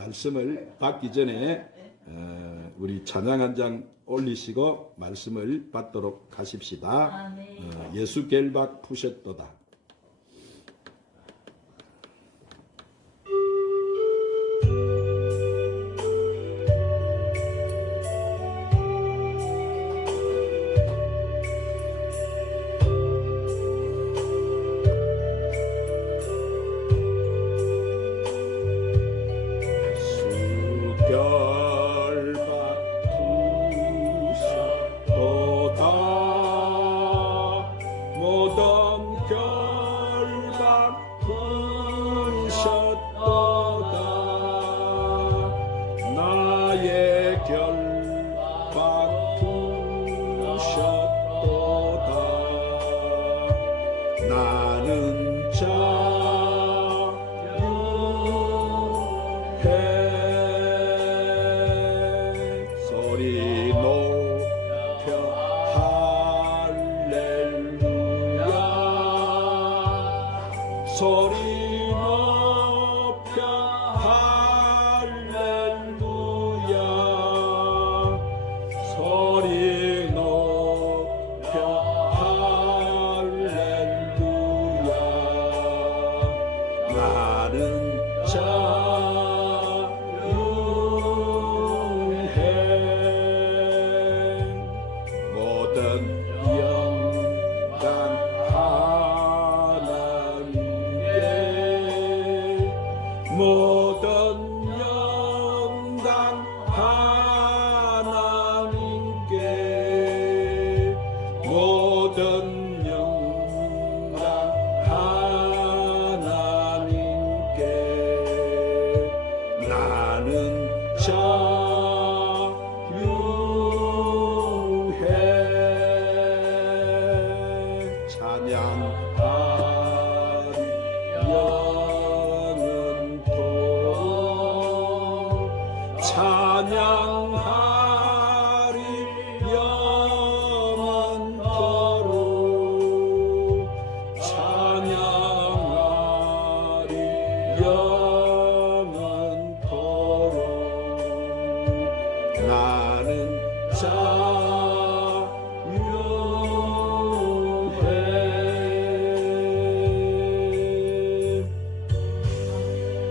말씀을 받기 전에 우리 찬양 한 장 올리시고 말씀을 받도록 하십시다. 예수 결박 푸셨도다. 소리 높여 할렐루야 소리 높여 할렐루야 나는 자유해 모든 영광 모든 영광 하나님께 모든 영광 하나님께 나는 자유해 찬양하리 찬양하리 영원토록 찬양하리 영원토록 나는 자유해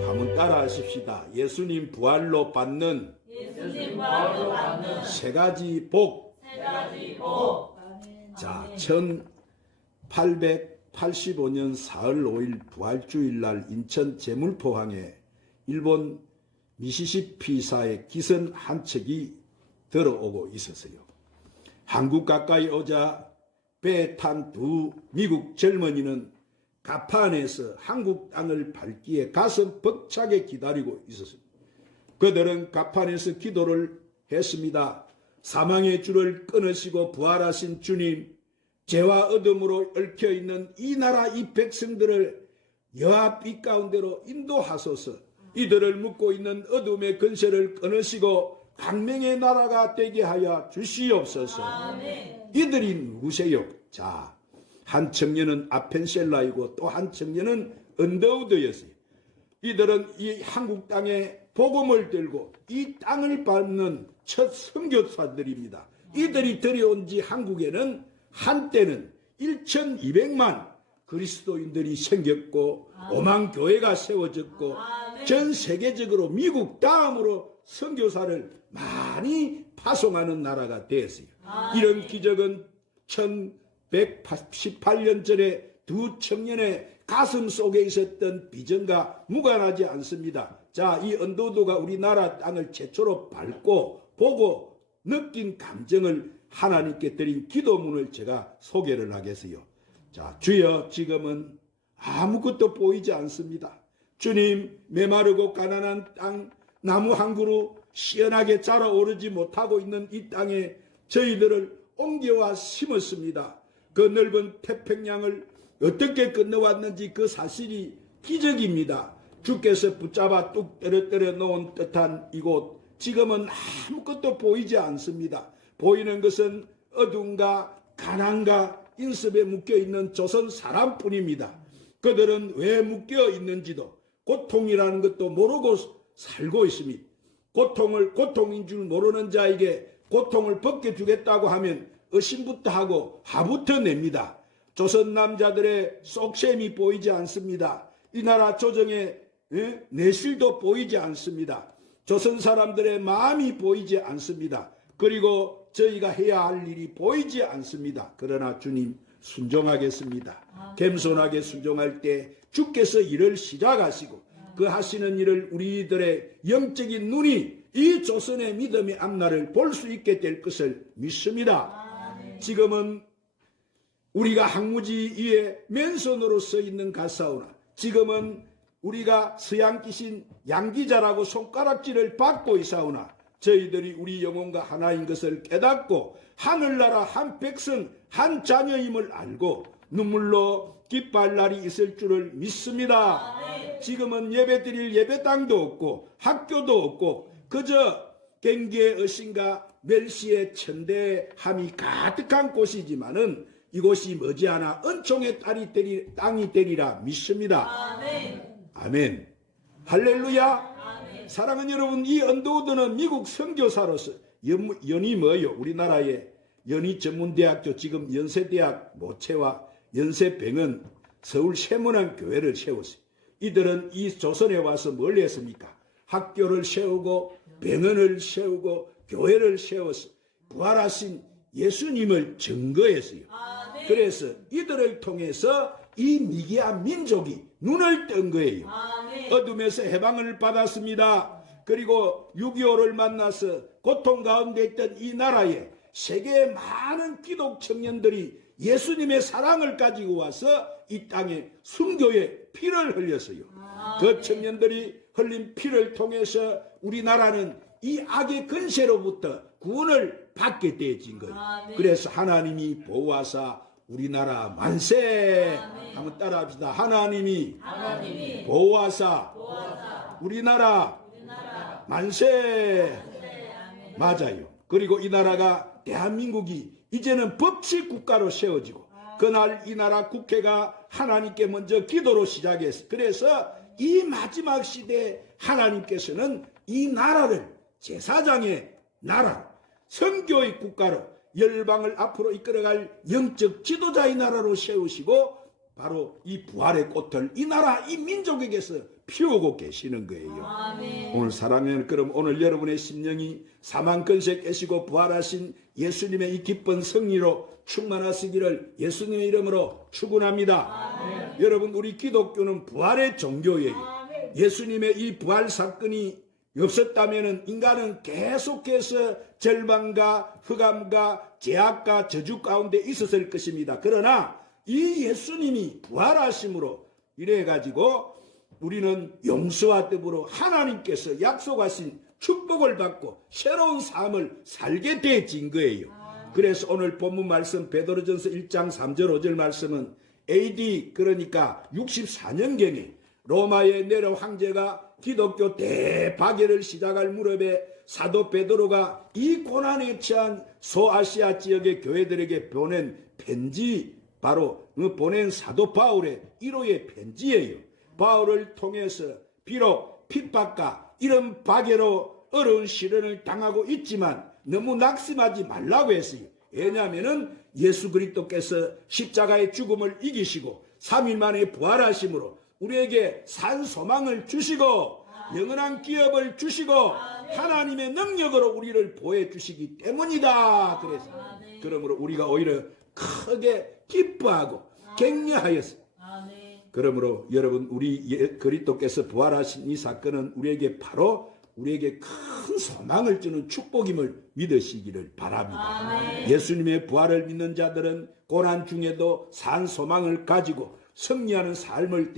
한번 따라하십시다. 예수님 부활로 받는 세 가지 복. 자, 1885년 4월 5일 부활주일날 인천 제물포항에 일본 미시시피사의 기선 한 척이 들어오고 있었어요. 한국 가까이 오자 배에 탄 두 미국 젊은이는 가판에서 한국 땅을 밟기에 가슴 벅차게 기다리고 있었습니다. 그들은 가판에서 기도를 했습니다. 사망의 줄을 끊으시고 부활하신 주님, 죄와 어둠으로 얽혀있는 이 나라 이 백성들을 여와 빛 가운데로 인도하소서. 이들을 묶고 있는 어둠의 근세를 끊으시고 광명의 나라가 되게 하여 주시옵소서. 아멘. 이들이 누구세요? 자, 한 청년은 아펜셀라이고 또 한 청년은 언더우드였어요. 이들은 이 한국 땅에 복음을 들고 이 땅을 밟는 첫 선교사들입니다. 이들이 들여온 지 한국에는 한때는 1200만 그리스도인들이 생겼고 5만 교회가 세워졌고 전 세계적으로 미국 다음으로 선교사를 많이 파송하는 나라가 되었어요. 이런 기적은 1118년 전에 두 청년의 가슴 속에 있었던 비전과 무관하지 않습니다. 자, 이 언더우드가 우리나라 땅을 최초로 밟고 보고 느낀 감정을 하나님께 드린 기도문을 제가 소개를 하겠어요. 자, 주여, 지금은 아무것도 보이지 않습니다. 주님, 메마르고 가난한 땅, 나무 한 그루 시원하게 자라오르지 못하고 있는 이 땅에 저희들을 옮겨와 심었습니다. 그 넓은 태평양을 어떻게 건너왔는지 그 사실이 기적입니다. 주께서 붙잡아 뚝 때려 놓은 듯한 이곳, 지금은 아무것도 보이지 않습니다. 보이는 것은 어둠과 가난과 인습에 묶여있는 조선 사람뿐입니다. 그들은 왜 묶여 있는지도 고통이라는 것도 모르고 살고 있습니다. 고통을 고통인 줄 모르는 자에게 고통을 벗겨주겠다고 하면 의심부터 하고 화부터 냅니다. 조선 남자들의 속셈이 보이지 않습니다. 이 나라 조정의 내실도 보이지 않습니다. 조선 사람들의 마음이 보이지 않습니다. 그리고 저희가 해야 할 일이 보이지 않습니다. 그러나 주님 순종하겠습니다. 겸손하게 순종할 때 주께서 일을 시작하시고 그 하시는 일을 우리들의 영적인 눈이 이 조선의 믿음의 앞날을 볼 수 있게 될 것을 믿습니다. 지금은 우리가 항무지 위에 맨손으로 서 있는 가사오나 지금은 우리가 서양 귀신 양기자라고 손가락질을 받고 있사오나 저희들이 우리 영혼과 하나인 것을 깨닫고 하늘나라 한 백성 한 자녀임을 알고 눈물로 기뻐할 날이 있을 줄을 믿습니다. 지금은 예배드릴 예배당도 없고 학교도 없고 그저 경계의 의심과 멸시의 천대함이 가득한 곳이지만은 이곳이 머지않아 은총의 땅이 되리라 믿습니다. 아멘. 할렐루야. 사랑하는 여러분, 이 언더우드는 미국 선교사로서 연이 뭐요? 우리나라의 연희전문대학교 지금 연세대학 모체와 연세병원 서울 세문안 교회를 세웠어요. 이들은 이 조선에 와서 뭘 했습니까? 학교를 세우고 병원을 세우고 교회를 세워서 부활하신 예수님을 증거했어요. 그래서 이들을 통해서 이 미개한 민족이 눈을 뜬 거예요. 어둠에서 해방을 받았습니다. 그리고 6.25를 만나서 고통 가운데 있던 이 나라에 세계의 많은 기독 청년들이 예수님의 사랑을 가지고 와서 이 땅에 순교의 피를 흘렸어요. 그 청년들이 흘린 피를 통해서 우리나라는 이 악의 근세로부터 구원을 받게 되어진 거예요. 그래서 하나님이 보호하사 우리나라 만세. 한번 따라합시다. 하나님이 보호하사 우리나라 만세. 맞아요. 그리고 이 나라가 대한민국이 이제는 법치 국가로 세워지고 그날 이 나라 국회가 하나님께 먼저 기도로 시작했어요. 그래서 이 마지막 시대에 하나님께서는 이 나라를 제사장의 나라, 선교의 국가로 열방을 앞으로 이끌어갈 영적 지도자의 나라로 세우시고 바로 이 부활의 꽃을 이 나라 이 민족에게서 피우고 계시는 거예요. 오늘 사랑하는 그럼 오늘 여러분의 심령이 사망 근세 깨시고 부활하신 예수님의 이 기쁜 승리로 충만하시기를 예수님의 이름으로 축원합니다. 여러분, 우리 기독교는 부활의 종교예요. 예수님의 이 부활 사건이 없었다면 인간은 계속해서 절망과 흑암과 죄악과 저주 가운데 있었을 것입니다. 그러나 이 예수님이 부활하심으로 이래가지고 우리는 용서와 더불어 하나님께서 약속하신 축복을 받고 새로운 삶을 살게 되어진 거예요. 그래서 오늘 본문 말씀 베드로전서 1장 3절 5절 말씀은 AD 그러니까 64년경에 로마의 네로 황제가 기독교 대파괴를 시작할 무렵에 사도 베드로가 이 고난에 처한 소아시아 지역의 교회들에게 보낸 편지, 바로 보낸 사도 바울의 1호의 편지예요. 바울을 통해서 비록 핍박과 이런 파괴로 어려운 시련을 당하고 있지만 너무 낙심하지 말라고 했어요. 왜냐하면 예수 그리스도께서 십자가의 죽음을 이기시고 3일 만에 부활하심으로 우리에게 산 소망을 주시고 영원한 기업을 주시고 하나님의 능력으로 우리를 보여 주시기 때문이다. 그래서 그러므로 우리가 오히려 크게 기뻐하고 격려하였어요. 그러므로 여러분, 우리 그리스도께서 부활하신 이 사건은 우리에게 큰 소망을 주는 축복임을 믿으시기를 바랍니다. 예수님의 부활을 믿는 자들은 고난 중에도 산 소망을 가지고 승리하는 삶을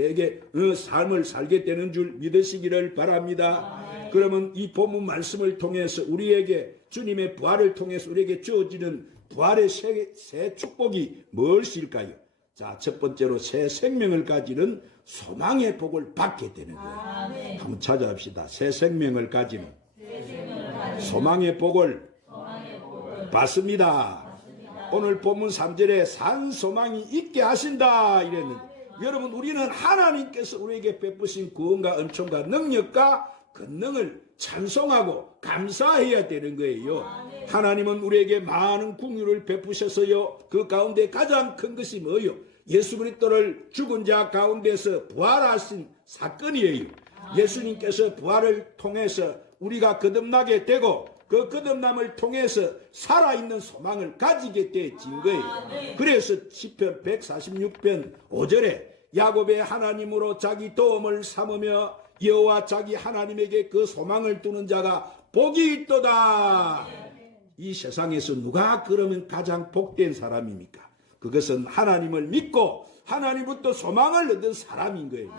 살게 되는 줄 믿으시기를 바랍니다. 그러면 이 본문 말씀을 통해서 우리에게 주님의 부활을 통해서 우리에게 주어지는 부활의 새 축복이 무엇일까요? 자, 첫 번째로 새 생명을 가지는 소망의 복을 받게 되는 거예요. 한번 찾아봅시다. 새 생명을 가지는 소망의 복을 받습니다. 오늘 본문 3절에 산 소망이 있게 하신다 이랬는데 여러분, 우리는 하나님께서 우리에게 베푸신 구원과 은총과 능력과 권능을 찬송하고 감사해야 되는 거예요. 하나님은 우리에게 많은 긍휼을 베푸셔서요, 그 가운데 가장 큰 것이 뭐예요? 예수 그리스도를 죽은 자 가운데서 부활하신 사건이에요. 예수님께서 부활을 통해서 우리가 거듭나게 되고 그 거듭남을 통해서 살아있는 소망을 가지게 되어진 거예요. 그래서 시편 146편 5절에 야곱의 하나님으로 자기 도움을 삼으며 여호와 자기 하나님에게 그 소망을 두는 자가 복이 있도다. 이 세상에서 누가 그러면 가장 복된 사람입니까? 그것은 하나님을 믿고 하나님부터 소망을 얻은 사람인 거예요.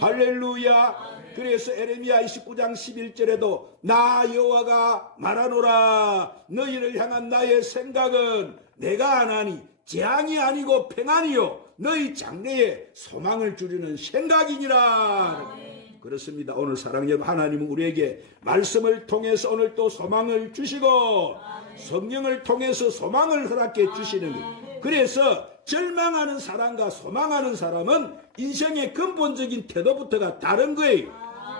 할렐루야. 그래서 에레미야 29장 11절에도 나 여호와가 말하노라, 너희를 향한 나의 생각은 내가 하나니 재앙이 아니고 평안이요 너희 장래에 소망을 주려는 생각이니라. 그렇습니다. 오늘 사랑하는 여러분, 하나님은 우리에게 말씀을 통해서 오늘 또 소망을 주시고 성령을 통해서 소망을 허락해 주시는 거예요. 그래서 절망하는 사람과 소망하는 사람은 인생의 근본적인 태도부터가 다른 거예요.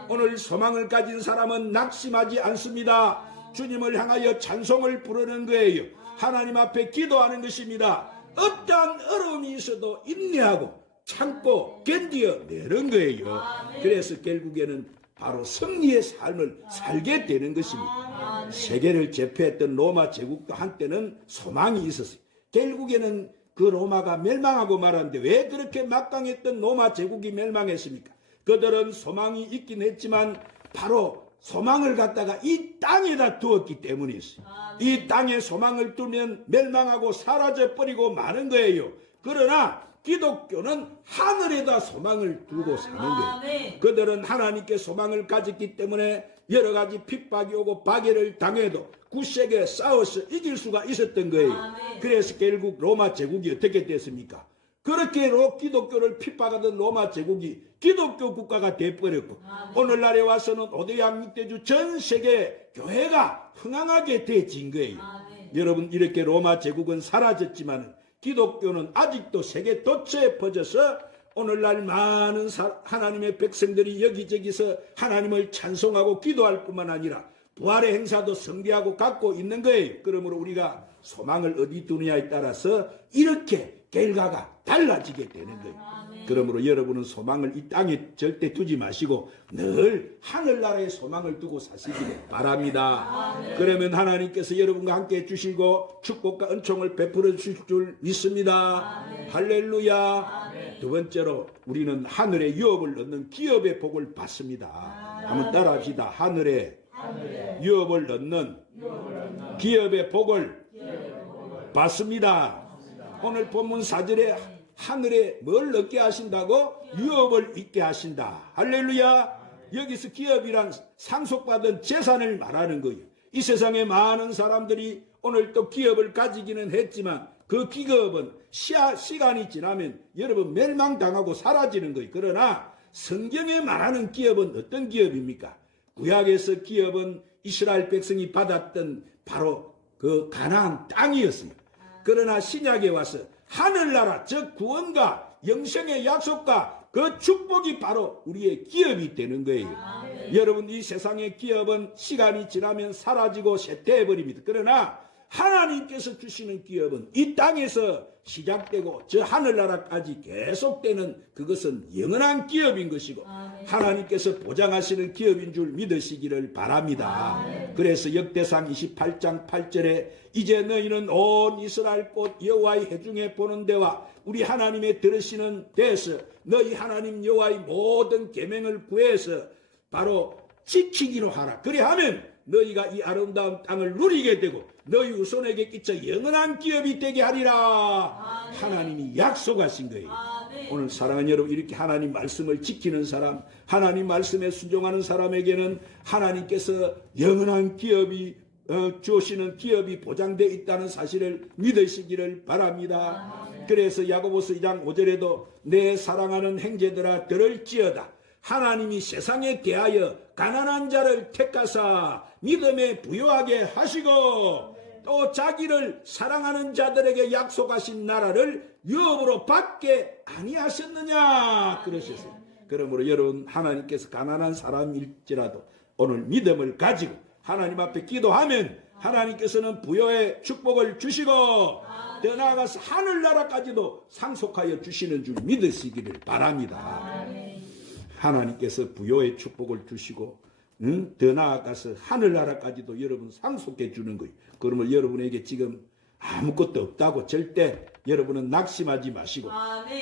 오늘 소망을 가진 사람은 낙심하지 않습니다. 주님을 향하여 찬송을 부르는 거예요. 하나님 앞에 기도하는 것입니다. 어떠한 어려움이 있어도 인내하고 참고 견디어 내는 거예요. 그래서 결국에는 바로 승리의 삶을 살게 되는 것입니다. 세계를 제패했던 로마 제국도 한때는 소망이 있었어요. 결국에는 그 로마가 멸망하고 말았는데 왜 그렇게 막강했던 로마 제국이 멸망했습니까? 그들은 소망이 있긴 했지만 바로 소망을 갖다가 이 땅에다 두었기 때문이었어요. 이 땅에 소망을 두면 멸망하고 사라져버리고 마는 거예요. 그러나 기독교는 하늘에다 소망을 두고 사는 거예요. 그들은 하나님께 소망을 가졌기 때문에 여러 가지 핍박이 오고 박해를 당해도 굳세게 싸워서 이길 수가 있었던 거예요. 그래서 결국 로마 제국이 어떻게 됐습니까? 그렇게 기독교를 핍박하던 로마 제국이 기독교 국가가 돼버렸고 오늘날에 와서는 오대양 육대주 전 세계 교회가 흥황하게 되어진 거예요. 여러분, 이렇게 로마 제국은 사라졌지만 기독교는 아직도 세계 도처에 퍼져서 오늘날 많은 하나님의 백성들이 여기저기서 하나님을 찬송하고 기도할 뿐만 아니라 부활의 행사도 성대하고 갖고 있는 거예요. 그러므로 우리가 소망을 어디 두느냐에 따라서 이렇게 결과가 달라지게 되는 거예요. 그러므로 여러분은 소망을 이 땅에 절대 두지 마시고 늘 하늘나라에 소망을 두고 사시기를 바랍니다. 그러면 하나님께서 여러분과 함께 해주시고 축복과 은총을 베풀어 주실 줄 믿습니다. 할렐루야. 두 번째로 우리는 하늘의 유업을 얻는 기업의 복을 받습니다. 한번 따라합시다. 하늘의 유업을 얻는 기업의 복을 받습니다. 오늘 본문 4절에 하늘에 뭘 얻게 하신다고? 유업을 있게 하신다. 할렐루야. 여기서 기업이란 상속받은 재산을 말하는 거예요. 이 세상에 많은 사람들이 오늘 또 기업을 가지기는 했지만 그 기업은 시간이 지나면 여러분 멸망당하고 사라지는 거예요. 그러나 성경에 말하는 기업은 어떤 기업입니까? 구약에서 기업은 이스라엘 백성이 받았던 바로 그 가나안 땅이었어요. 그러나 신약에 와서 하늘나라, 즉 구원과 영생의 약속과 그 축복이 바로 우리의 기업이 되는 거예요. 여러분, 이 세상의 기업은 시간이 지나면 사라지고 쇠퇴해버립니다. 그러나 하나님께서 주시는 기업은 이 땅에서 시작되고 저 하늘나라까지 계속되는 그것은 영원한 기업인 것이고 하나님께서 보장하시는 기업인 줄 믿으시기를 바랍니다. 그래서 역대상 28장 8절에 이제 너희는 온 이스라엘 꽃 여호와의 회중에 보는 데와 우리 하나님의 들으시는 데에서 너희 하나님 여호와의 모든 계명을 구해서 바로 지키기로 하라. 그리하면 너희가 이 아름다운 땅을 누리게 되고 너희 후손에게 끼쳐 영원한 기업이 되게 하리라. 하나님이 약속하신 거예요. 오늘 사랑하는 여러분, 이렇게 하나님 말씀을 지키는 사람, 하나님 말씀에 순종하는 사람에게는 하나님께서 영원한 기업이 주시는 기업이 보장되어 있다는 사실을 믿으시기를 바랍니다. 그래서 야고보서 2장 5절에도 내 사랑하는 형제들아 들을지어다. 하나님이 세상에 대하여 가난한 자를 택하사 믿음에 부요하게 하시고 또 자기를 사랑하는 자들에게 약속하신 나라를 유업으로 받게 아니하셨느냐 그러셨어요. 그러므로 여러분, 하나님께서 가난한 사람일지라도 오늘 믿음을 가지고 하나님 앞에 기도하면 하나님께서는 부여의 축복을 주시고 더 나아가서 하늘나라까지도 상속하여 주시는 줄 믿으시기를 바랍니다. 하나님께서 부여의 축복을 주시고 더 나아가서 하늘나라까지도 여러분 상속해 주는 거예요. 그러면 여러분에게 지금 아무것도 없다고 절대 여러분은 낙심하지 마시고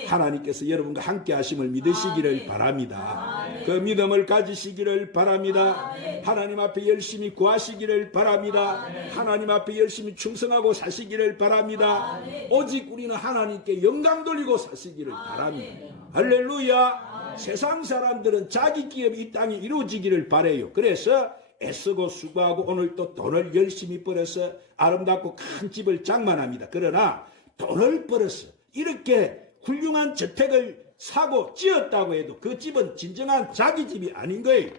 하나님께서 여러분과 함께 하심을 믿으시기를 바랍니다. 그 믿음을 가지시기를 바랍니다. 하나님 앞에 열심히 구하시기를 바랍니다. 하나님 앞에 열심히 충성하고 사시기를 바랍니다. 오직 우리는 하나님께 영광 돌리고 사시기를 바랍니다. 할렐루야. 세상 사람들은 자기 기업이 이 땅에 이루어지기를 바라요. 그래서 애쓰고 수고하고 오늘 또 돈을 열심히 벌어서 아름답고 큰 집을 장만합니다. 그러나 돈을 벌어서 이렇게 훌륭한 저택을 사고 지었다고 해도 그 집은 진정한 자기 집이 아닌 거예요.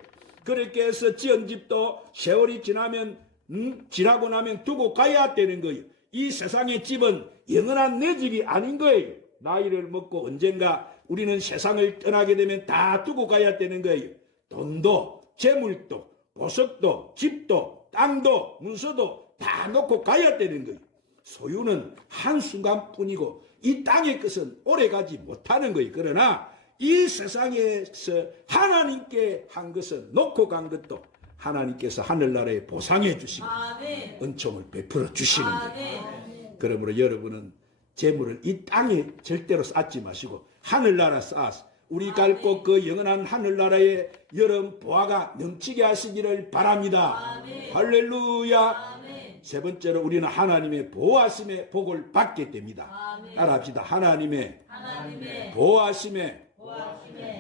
그렇게 해서 지은 집도 세월이 지나고 나면 두고 가야 되는 거예요. 이 세상의 집은 영원한 내 집이 아닌 거예요. 나이를 먹고 언젠가 우리는 세상을 떠나게 되면 다 두고 가야 되는 거예요. 돈도 재물도 보석도 집도 땅도 문서도 다 놓고 가야 되는 거예요. 소유는 한순간뿐이고 이 땅의 것은 오래가지 못하는 거예요. 그러나 이 세상에서 하나님께 한 것은 놓고 간 것도 하나님께서 하늘나라에 보상해 주시고 은총을 베풀어 주시는 거예요. 그러므로 여러분은 재물을 이 땅에 절대로 쌓지 마시고 하늘나라 쌓아서 우리 갈 곳 그 영원한 하늘나라에 여름 보화가 넘치게 하시기를 바랍니다. 할렐루야. 세 번째로 우리는 하나님의 보호하심의 복을 받게 됩니다. 따라합시다. 하나님의 보호하심의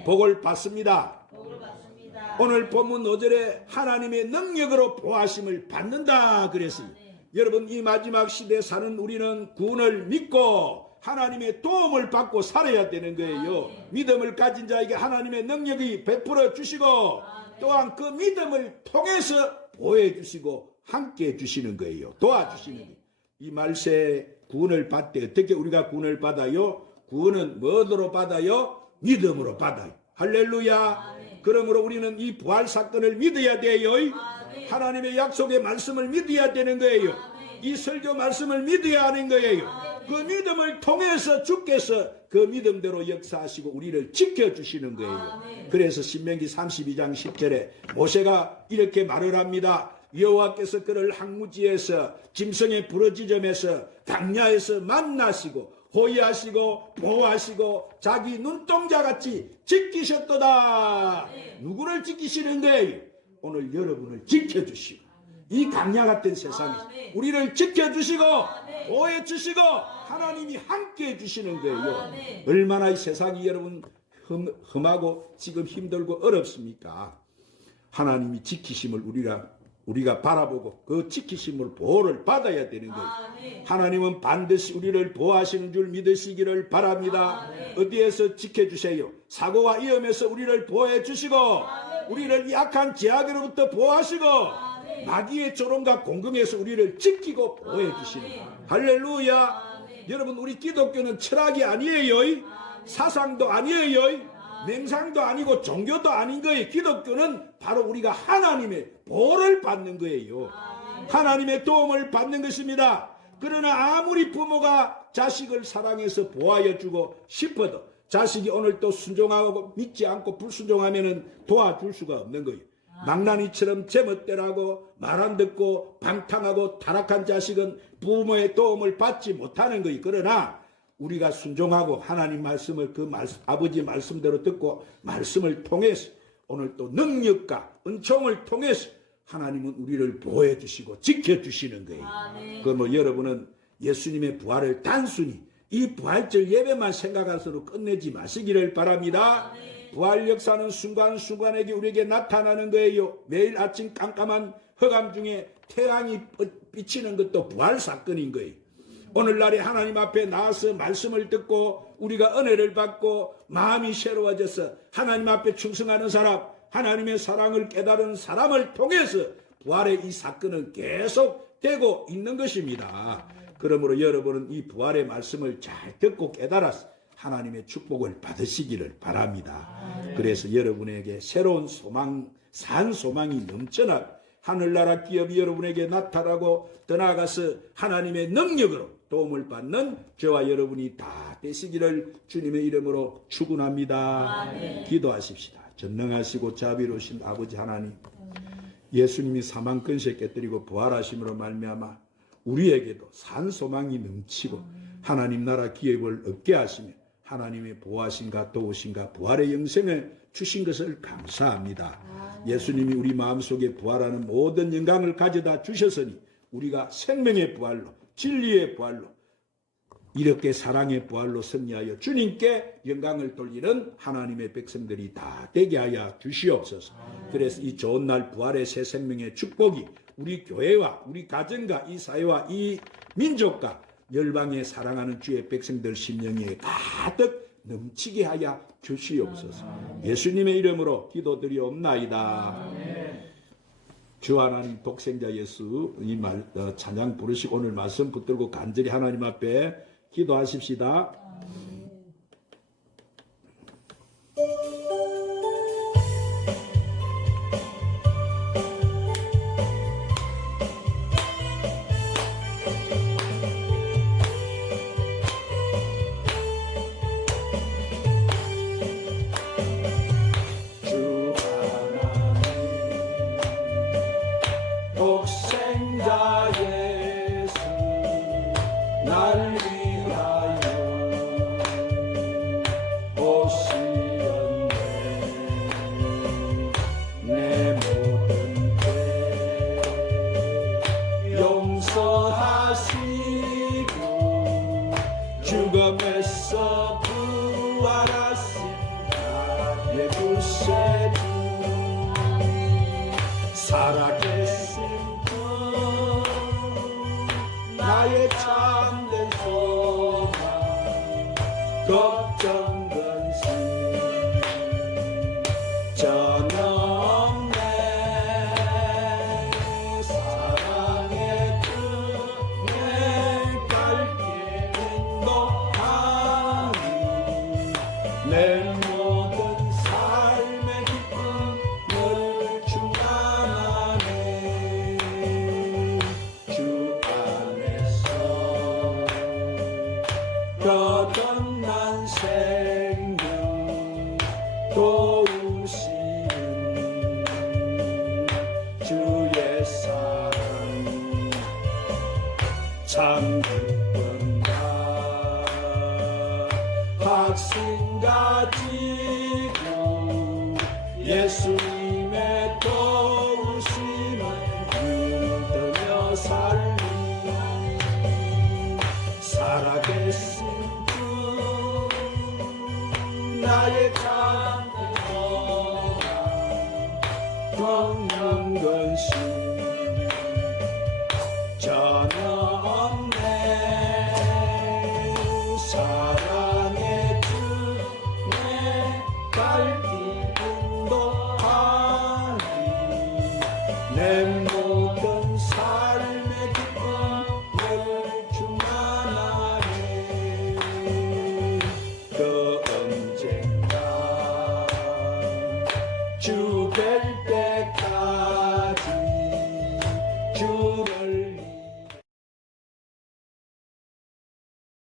복을 받습니다. 오늘 본문 5절에 하나님의 능력으로 보호하심을 받는다 그랬어요. 여러분 이 마지막 시대에 사는 우리는 구원을 믿고 하나님의 도움을 받고 살아야 되는 거예요. 믿음을 가진 자에게 하나님의 능력이 베풀어 주시고 또한 그 믿음을 통해서 보호해 주시고 함께 해 주시는 거예요. 도와주시는 거예요. 이 말세에 구원을 받되 어떻게 우리가 구원을 받아요? 구원은 뭐로 받아요? 믿음으로 받아요. 할렐루야. 그러므로 우리는 이 부활 사건을 믿어야 돼요. 하나님의 약속의 말씀을 믿어야 되는 거예요. 이 설교 말씀을 믿어야 하는 거예요. 그 믿음을 통해서 주께서 그 믿음대로 역사하시고 우리를 지켜주시는 거예요. 그래서 신명기 32장 10절에 모세가 이렇게 말을 합니다. 여호와께서 그를 항무지에서 짐승의 부르짖음에서 광야에서 만나시고 호위하시고 보호하시고 자기 눈동자같이 지키셨도다. 누구를 지키시는 거예요? 오늘 여러분을 지켜주시고 이 강야 같은 세상에서 우리를 지켜주시고 보호해 주시고 하나님이 함께 해주시는 거예요. 얼마나 이 세상이 여러분 험하고 지금 힘들고 어렵습니까? 하나님이 지키심을 우리가 바라보고 그 지키심을 보호를 받아야 되는 거예요. 하나님은 반드시 우리를 보호하시는 줄 믿으시기를 바랍니다. 어디에서 지켜주세요? 사고와 위험에서 우리를 보호해 주시고 우리를 약한 제약으로부터 보호하시고 마귀의 조롱과 공경에서 우리를 지키고 보호해 주시는 거예요. 할렐루야. 여러분 우리 기독교는 철학이 아니에요. 사상도 아니에요. 맹상도 아니고 종교도 아닌 거예요. 기독교는 바로 우리가 하나님의 보호를 받는 거예요. 하나님의 도움을 받는 것입니다. 그러나 아무리 부모가 자식을 사랑해서 보호하여 주고 싶어도 자식이 오늘 또 순종하고 믿지 않고 불순종하면 도와줄 수가 없는 거예요. 망나니처럼 제멋대로하고 말 안 듣고 방탕하고 타락한 자식은 부모의 도움을 받지 못하는 거예요. 그러나 우리가 순종하고 하나님 말씀을 아버지 말씀대로 듣고 말씀을 통해서 오늘 또 능력과 은총을 통해서 하나님은 우리를 보호해 주시고 지켜 주시는 거예요. 그러면 여러분은 예수님의 부활을 단순히 이 부활절 예배만 생각해서도 끝내지 마시기를 바랍니다. 부활 역사는 순간순간에게 우리에게 나타나는 거예요. 매일 아침 깜깜한 허감 중에 태양이 비치는 것도 부활 사건인 거예요. 오늘날에 하나님 앞에 나와서 말씀을 듣고 우리가 은혜를 받고 마음이 새로워져서 하나님 앞에 충성하는 사람, 하나님의 사랑을 깨달은 사람을 통해서 부활의 이 사건은 계속 되고 있는 것입니다. 그러므로 여러분은 이 부활의 말씀을 잘 듣고 깨달아서 하나님의 축복을 받으시기를 바랍니다. 그래서 여러분에게 새로운 소망 산 소망이 넘쳐나고 하늘나라 기업이 여러분에게 나타나고 더 나아가서 하나님의 능력으로 도움을 받는 저와 여러분이 다 되시기를 주님의 이름으로 축원합니다. 아멘. 기도하십시다. 전능하시고 자비로우신 아버지 하나님, 예수님이 사망근세 깨뜨리고 부활하심으로 말미암아 우리에게도 산 소망이 넘치고 하나님 나라 기업을 얻게 하시며 하나님의 보호하심과 도우심과 부활의 영생을 주신 것을 감사합니다. 예수님이 우리 마음속에 부활하는 모든 영광을 가져다 주셨으니 우리가 생명의 부활로 진리의 부활로 이렇게 사랑의 부활로 승리하여 주님께 영광을 돌리는 하나님의 백성들이 다 되게 하여 주시옵소서. 그래서 이 좋은 날 부활의 새 생명의 축복이 우리 교회와 우리 가정과 이 사회와 이 민족과 열방에 사랑하는 주의 백성들 심령에 가득 넘치게 하여 주시옵소서. 예수님의 이름으로 기도드리옵나이다. 주 하나님 독생자 예수 이 찬양 부르시고 오늘 말씀 붙들고 간절히 하나님 앞에 기도하십시다. 독생자 예수 날 위하여 오시었네. 내 모든 죄 용서하시고 죽음에서 부활하신 나의 구세주 살아계신 나의 참된 소망 걱정 근심 전혀 없네. 사랑의 은혜 밝게 인도하니 내 모든 삶의 기쁨을 충만하네. 주 안에서 거듭난 생명 도우시는 주의 사랑 참 기쁜가. 확신 가지고 예수님의 도우심을 믿으며 살리 살아계신 주 나의 참된 소망 걷는 것이